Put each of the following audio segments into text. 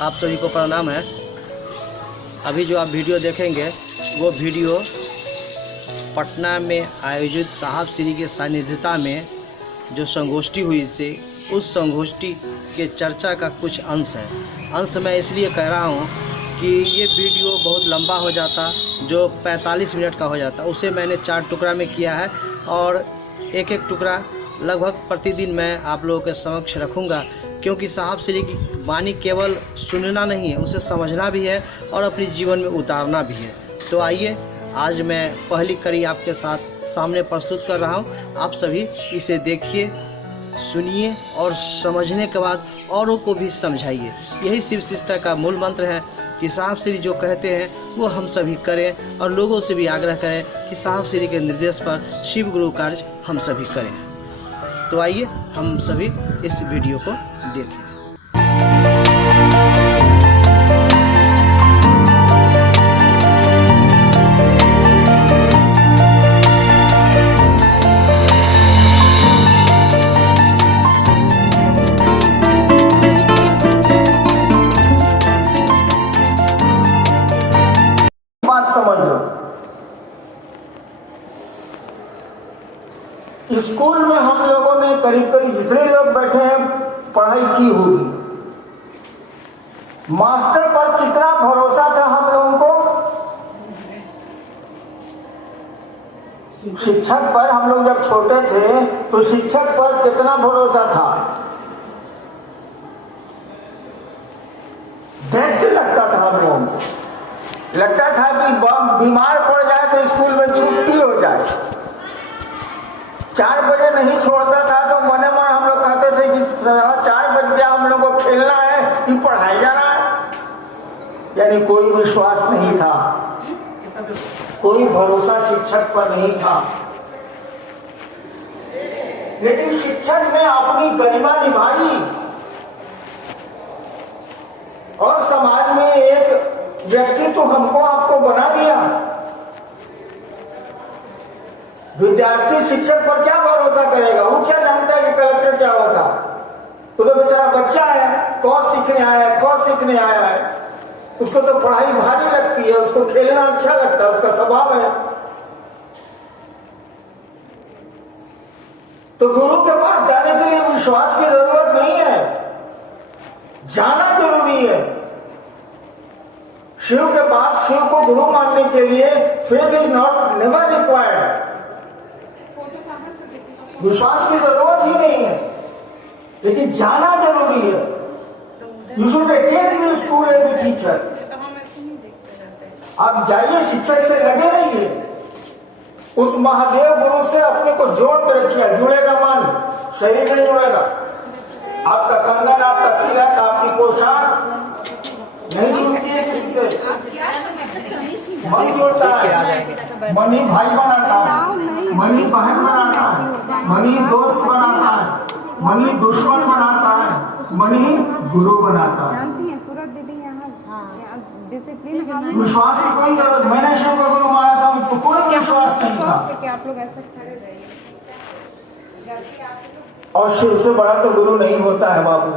आप सभी को प्रणाम है। अभी जो आप वीडियो देखेंगे वो वीडियो पटना में आयोजित साहब श्री के सानिध्यता में जो संगोष्ठी हुई थी, उस संगोष्ठी के चर्चा का कुछ अंश है। अंश मैं इसलिए कह रहा हूँ कि ये वीडियो बहुत लंबा हो जाता, जो 45 मिनट का हो जाता, उसे मैंने 4 टुकड़ा में किया है और एक एक टुकड़ा लगभग प्रतिदिन मैं आप लोगों के समक्ष रखूँगा, क्योंकि साहब श्री की वाणी केवल सुनना नहीं है, उसे समझना भी है और अपने जीवन में उतारना भी है। तो आइए, आज मैं पहली कड़ी आपके साथ सामने प्रस्तुत कर रहा हूँ। आप सभी इसे देखिए, सुनिए और समझने के बाद औरों को भी समझाइए। यही शिव शिष्टता का मूल मंत्र है कि साहब श्री जो कहते हैं वो हम सभी करें और लोगों से भी आग्रह करें कि साहब श्री के निर्देश पर शिव गुरु कार्य हम सभी करें। तो आइए हम सभी इस वीडियो को देखें। बात समझ लो, स्कूल में हम लोगों ने करीब करीब जितने लोग बैठे हैं पढ़ाई की होगी। मास्टर पर कितना भरोसा था हम लोगों को, शिक्षक पर। हम लोग जब छोटे थे तो शिक्षक पर कितना भरोसा था, दैत्य लगता था हम लोगों को। लगता था कि बीमार पड़ जाए तो स्कूल में छुट्टी हो जाए। 4 बजे नहीं छोड़ता था तो मने मन हम लोग कहते थे कि 4 बज गया, हम लोग को खेलना है, कि पढ़ाई जाना है। यानी कोई विश्वास नहीं था, कोई भरोसा शिक्षक पर नहीं था। लेकिन शिक्षक ने अपनी गरिमा निभाई और समाज में एक व्यक्ति तो हमको आपको बना दिया। विद्यार्थी शिक्षक पर क्या भरोसा करेगा? वो क्या जानता है कि कलेक्टर क्या होगा? तो बेचारा बच्चा है, क सीखने आया है, ख सीखने आया है, उसको तो पढ़ाई भारी लगती है, उसको खेलना अच्छा लगता है, उसका स्वभाव है। तो गुरु के पास जाने के लिए विश्वास की जरूरत नहीं है, जाना जरूरी है। शिव के पास, शिव को गुरु मानने के लिए faith is not never required, विश्वास की जरूरत ही नहीं है, लेकिन जाना जरूरी है। You should attend the school and the teacher. आप जाइए, शिक्षक से लगे रहिए, उस महादेव गुरु से अपने को जोड़ कर रखिए। जुड़ेगा मन, शरीर नहीं जुड़ेगा। आपका कंगन, आपका तिलक, आपकी पोशाक नहीं जुड़ती है किसी से, मन जुड़ता है। मन ही भाई बनाता है, मन ही बहन बनाता है, मन ही दोस्त बनाता है, मन ही दुश्मन बनाता है, मन ही गुरु बनाता है। विश्वास की कोई जरूरत, मैंने शिव को गुरु माना था, मुझको कोई विश्वास नहीं था। और शिव से बड़ा तो गुरु नहीं होता है बाबू,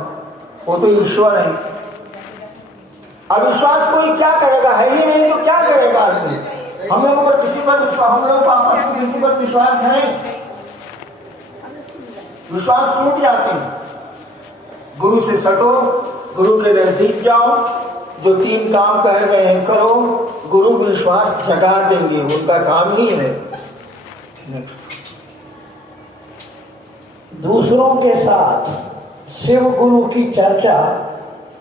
वो तो ईश्वर है। अविश्वास कोई क्या करेगा, है ही नहीं तो क्या करेगा आदमी? हम लोगों पर किसी पर विश्वास, हम लोगों को आपस में किसी पर विश्वास है? विश्वास टूट जाते हैं। गुरु से सटो, गुरु के नजदीक जाओ, जो 3 काम कहे गए हैं करो, गुरु विश्वास जगा देंगे, उनका काम ही है। नेक्स्ट, दूसरों के साथ शिव गुरु की चर्चा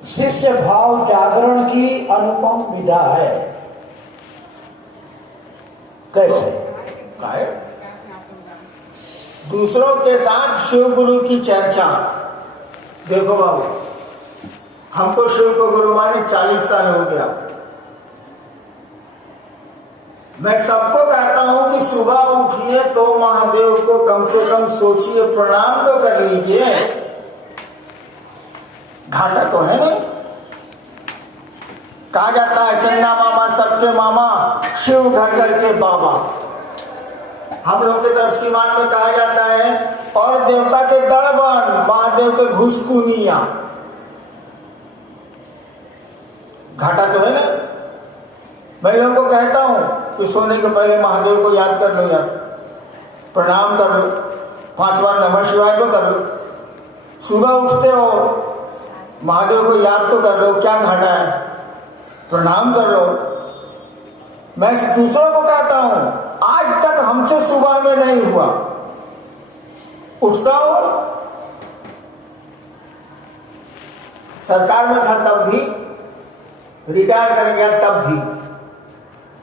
शिष्य भाव जागरण की अनुपम विधा है। कैसे? काय? दूसरों के साथ शिव गुरु की चर्चा। देखो बाबू, हमको शिव को गुरु माने 40 साल हो गया। मैं सबको कहता हूं कि सुबह उठिए तो महादेव को कम से कम सोचिए, प्रणाम तो कर लीजिए, घाटा तो है नहीं। कहा जाता है चंदा मामा सबके मामा, शिव घर घर के बाबा। हम लोगों की तरफ सीमान में कहा जाता है और देवता के दड़बन, महादेव के घुसकुनिया। घाटा तो है ना। मैं लोगों को कहता हूं कि सोने के पहले महादेव को याद कर लो यार, प्रणाम कर लो, 5 बार नमः शिवाय को कर लो। सुबह उठते हो महादेव को याद तो कर लो, क्या घाटा है, प्रणाम कर लो। मैं दूसरों को कहता हूं, आज तक हमसे सुबह में नहीं हुआ, उठता हूं, सरकार में था तब भी, रिटायर कर गया तब भी,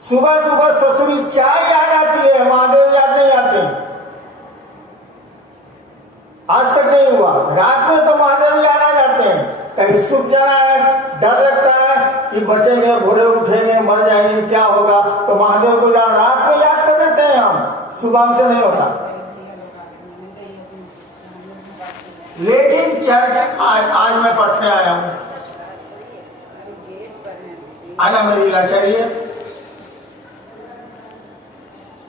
सुबह सुबह ससुरी चाय याद आती है, महादेव याद नहीं आते। आज तक नहीं हुआ। रात में तो महादेव याद आ जाते हैं, कहीं सुख जाना है, डर लगता है कि बचेंगे, भोरे उठेंगे, मर जाएंगे, क्या होगा, तो महादेव को रात में याद कर लेते हैं हम, सुबह से नहीं होता। लेकिन चर्च आज मैं पटने आया हूं, आना मेरी लाचारी है।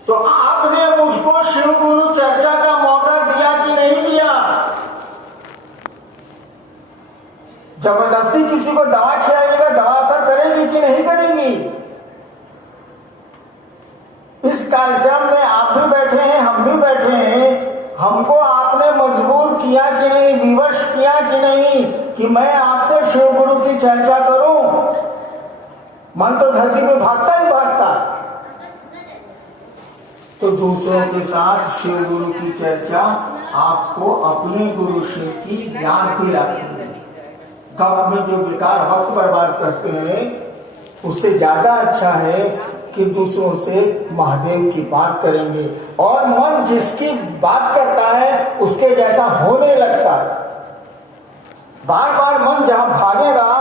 तो आपने मुझको शिव गुरु चर्चा का मौका दिया कि नहीं दिया? जबरदस्ती किसी को दवा खिलाइएगा, दवा असर करेगी कि नहीं करेगी? इस कार्यक्रम में आप भी बैठे हैं, हम भी बैठे हैं, हमको आपने मजबूर किया कि नहीं, विवश किया कि नहीं कि मैं आपसे शिव गुरु की चर्चा करूं? मन तो धरती में भागता ही भागता। तो दूसरों के साथ शिव गुरु की चर्चा आपको अपने गुरु शिव की याद दिलाती है। गप में जो बेकार वक्त बर्बाद करते हैं, उससे ज्यादा अच्छा है कि दूसरों से महादेव की बात करेंगे। और मन जिसकी बात करता है उसके जैसा होने लगता है। बार बार मन जहां भागेगा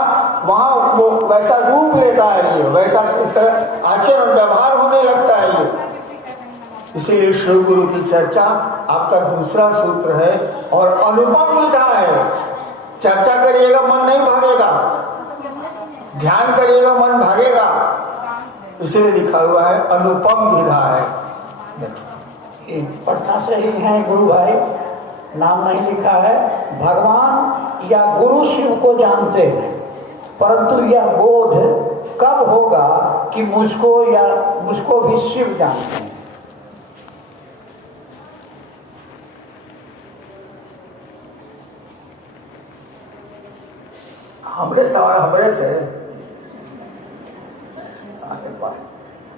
वहां वो वैसा रूप लेता है, ये वैसा उसका आचरण व्यवहार होने लगता है ये। इसीलिए शिव गुरु की चर्चा आपका दूसरा सूत्र है और अनुपम विधा है। चर्चा करिएगा मन नहीं भागेगा, ध्यान करिएगा मन भागेगा, इसीलिए लिखा हुआ है अनुपम विधा है। पटना से ही है गुरु भाई, नाम नहीं लिखा है। भगवान या गुरु शिव को जानते हैं, परंतु यह बोध कब होगा कि मुझको भी शिव जानते हैं। हमरे सवाल हमरे से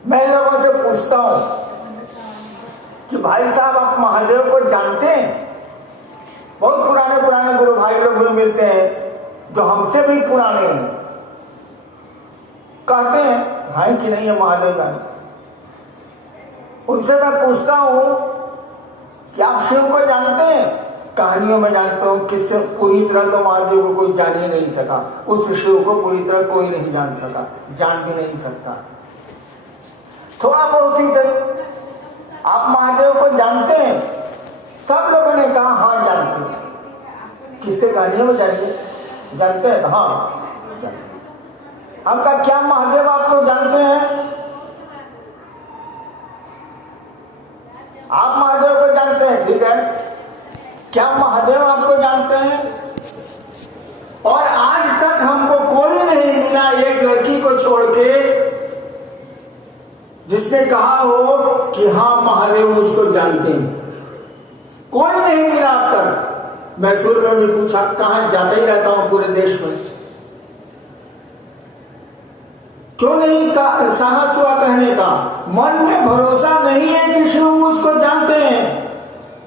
मैं लोगों से पूछता हूं कि भाई साहब आप महादेव को जानते हैं? बहुत पुराने पुराने गुरु भाई लोग भी मिलते हैं जो हमसे भी पुराने हैं, कहते हैं भाई कि नहीं है महादेव जाने। उनसे मैं पूछता हूं कि आप शिव को जानते हैं? कहानियों में जानता हूं, किससे पूरी तरह तो महादेव को कोई जान ही नहीं सका, उस शिव को पूरी तरह कोई नहीं जान सका, जान भी नहीं सकता। थोड़ा बहुत ही सही आप महादेव को जानते हैं? सब लोगों ने कहा हाँ जानते हैं। किससे कहानियों में जानिए, जानते हैं? हाँ जानते। हम कहा क्या महादेव आपको जानते हैं? आप महादेव को जानते हैं, ठीक है, क्या महादेव आपको जानते हैं? और आज तक हमको कोई नहीं मिला एक लड़की को छोड़ के जिसने कहा हो कि हाँ महादेव मुझको जानते हैं। कोई नहीं मिला अब तक। मैसूर में भी पूछा, कहां जाता ही रहता हूं पूरे देश में, क्यों नहीं साहस हुआ कहने का? मन में भरोसा नहीं है कि शिव मुझको जानते हैं।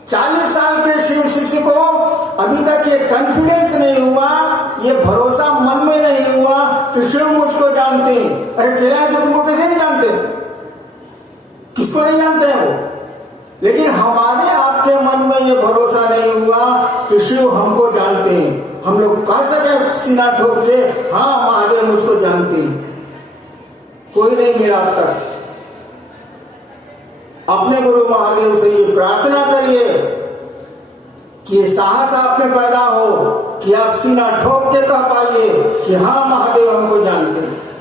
40 साल के शिव शिष्य को अभी तक ये कॉन्फिडेंस नहीं हुआ, ये भरोसा मन में नहीं हुआ कि शिव मुझको जानते हैं। अरे चला तो तुमको कैसे नहीं जानते? किसको नहीं जानते हैं वो? लेकिन हमारे आपके मन में ये भरोसा नहीं हुआ कि शिव हमको जानते हैं। हम लोग कह सके सीना ठोक के हाँ महादेव मुझको जानते हैं। कोई नहीं मिला अब तक। अपने गुरु महादेव से ये प्रार्थना करिए कि ये साहस आप में पैदा हो कि आप सीना ठोक के कह पाइए कि हाँ महादेव हमको जानते हैं।